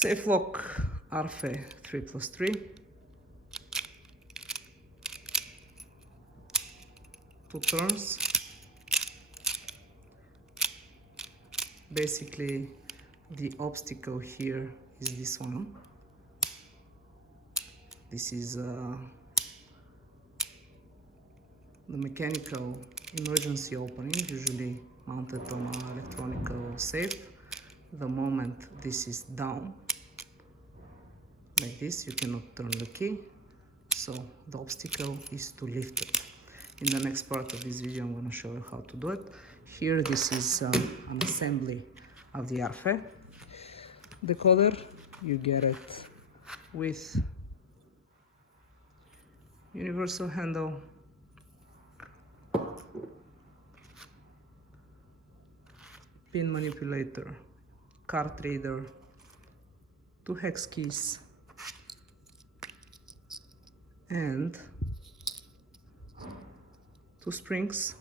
Safe lock Arfe 3+3. 2 turns. Basically, the obstacle here is this one. This is the mechanical emergency opening, usually mounted on an electronic safe. The moment this is down, like this, you cannot turn the key, so the obstacle is to lift it. In the next part of this video, I'm going to show you how to do it. Here, this is an assembly of the Arfe decoder. You get it with universal handle, pin manipulator, card reader, 2 hex keys, and 2 springs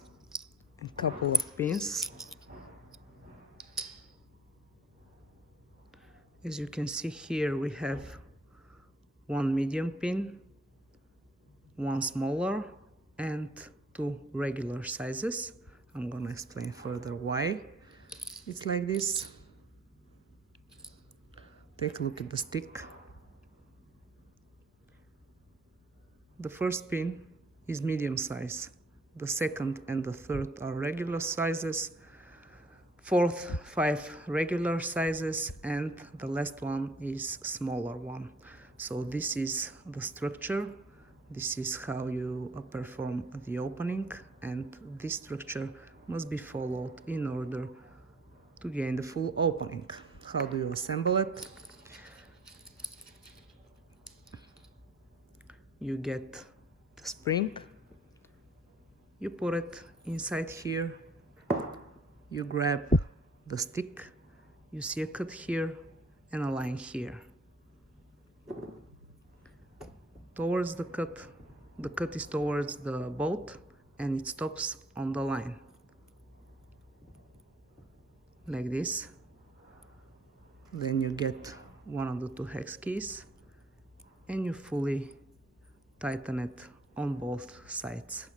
and couple of pins. As you can see here, we have 1 medium pin, 1 smaller, and 2 regular sizes. I'm gonna explain further why it's like this. Take a look at the stick. The first pin is medium size. The second and the third are regular sizes. Fourth, 5 regular sizes, and the last one is smaller one. So this is the structure. This is how you perform the opening, and this structure must be followed in order to gain the full opening. How do you assemble it? You get the spring, you put it inside here, you grab the stick, you see a cut here and a line here. Towards the cut is towards the bolt and it stops on the line. Like this. Then you get one of the 2 hex keys and you fully tighten it on both sides.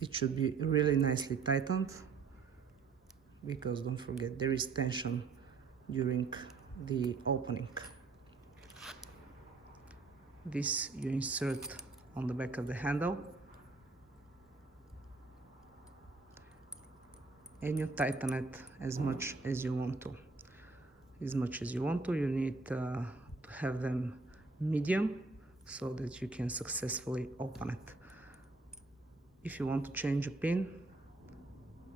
It should be really nicely tightened, because don't forget, there is tension during the opening. This you insert on the back of the handle and you tighten it as much as you want to. You need to have them medium so that you can successfully open it. If you want to change a pin,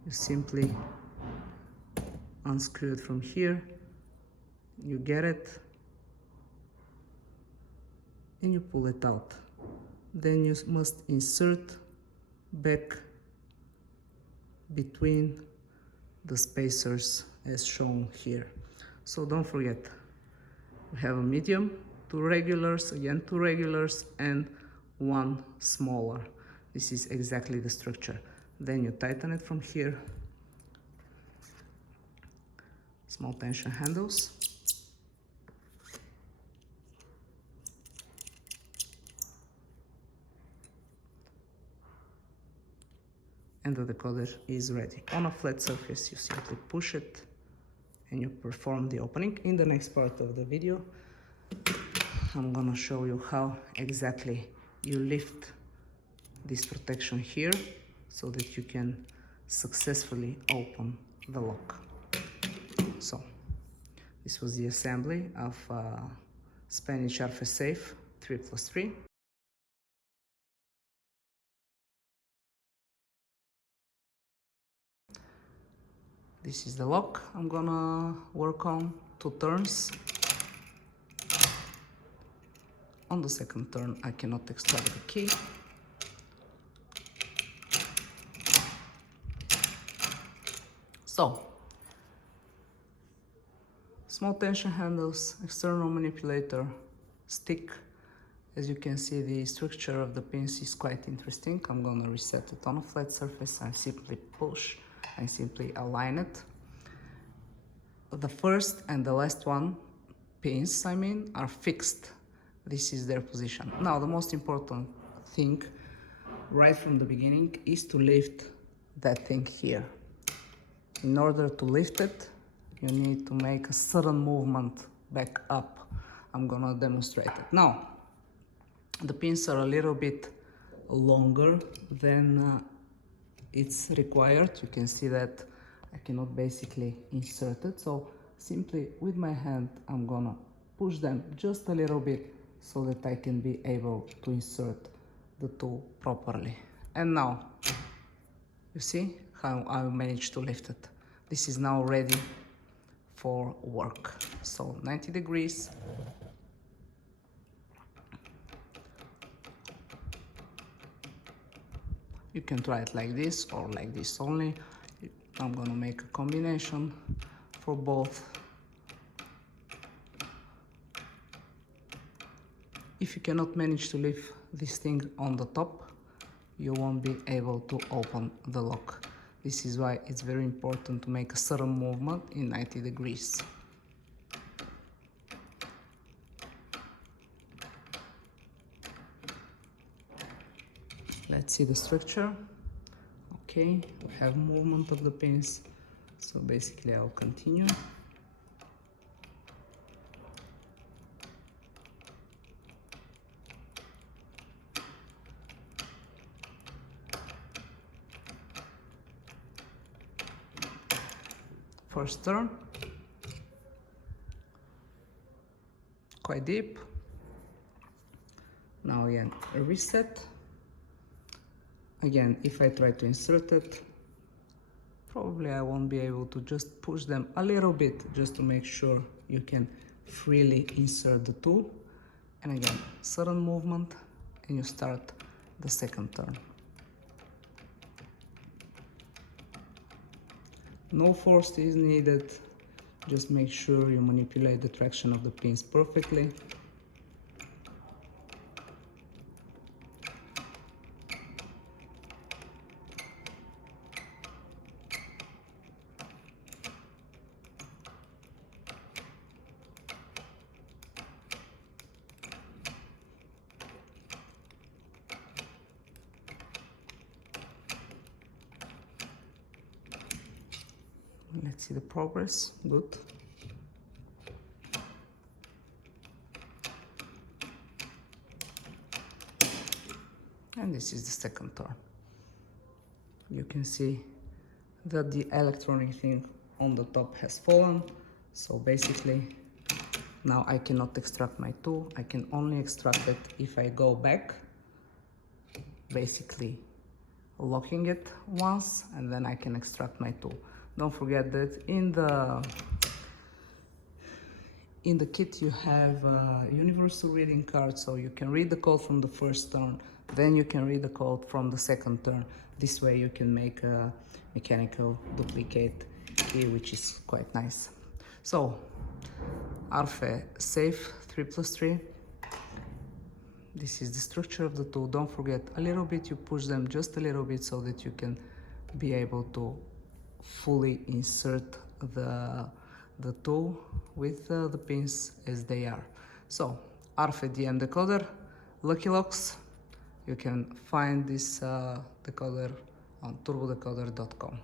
you simply unscrew it from here, you get it, and you pull it out. Then you must insert back between the spacers as shown here. So don't forget, we have a medium, 2 regulars, again 2 regulars, and 1 smaller. This is exactly the structure. Then you tighten it from here. Small tension handles. And the decoder is ready. On a flat surface, you simply push it and you perform the opening. In the next part of the video, I'm gonna show you how exactly you lift this protection here so that you can successfully open the lock. So this was the assembly of Spanish Arfe safe 3+3. This is the lock I'm gonna work on, 2 turns. On the second turn, I cannot extract the key. So, small tension handles, external manipulator, stick. As you can see, the structure of the pins is quite interesting. I'm gonna reset it on a flat surface and simply push and simply align it. The first and the last one pins, are fixed. This is their position. Now the most important thing right from the beginning is to lift that thing here. In order to lift it, you need to make a sudden movement back up. I'm gonna demonstrate it. Now, the pins are a little bit longer than it's required. You can see that I cannot basically insert it. So simply with my hand, I'm gonna push them just a little bit so that I can be able to insert the tool properly. And now, you see how I managed to lift it. This is now ready for work. So 90 degrees. You can try it like this or like this only. I'm gonna make a combination for both. If you cannot manage to leave this thing on the top, you won't be able to open the lock. This is why it's very important to make a sudden movement in 90 degrees. Let's see the structure. Okay, we have movement of the pins, so basically I'll continue. First turn, quite deep. Now again, a reset. Again, if I try to insert it, probably I won't be able to. Just push them a little bit just to make sure you can freely insert the tool. And again, sudden movement, and you start the second turn. No force is needed, just make sure you manipulate the traction of the pins perfectly. Let's see the progress. Good. And this is the second turn. You can see that the electronic thing on the top has fallen. So basically, now I cannot extract my tool. I can only extract it if I go back, basically locking it once, and then I can extract my tool. Don't forget that in the kit you have a universal reading card, so you can read the code from the first turn, then you can read the code from the second turn. This way you can make a mechanical duplicate key, which is quite nice. So, Arfe safe 3+3. This is the structure of the tool. Don't forget, a little bit you push them just a little bit so that you can be able to fully insert the tool with the pins as they are. So, Arfe DM Decoder, LuckyLocks. You can find this decoder on turbodecoder.com.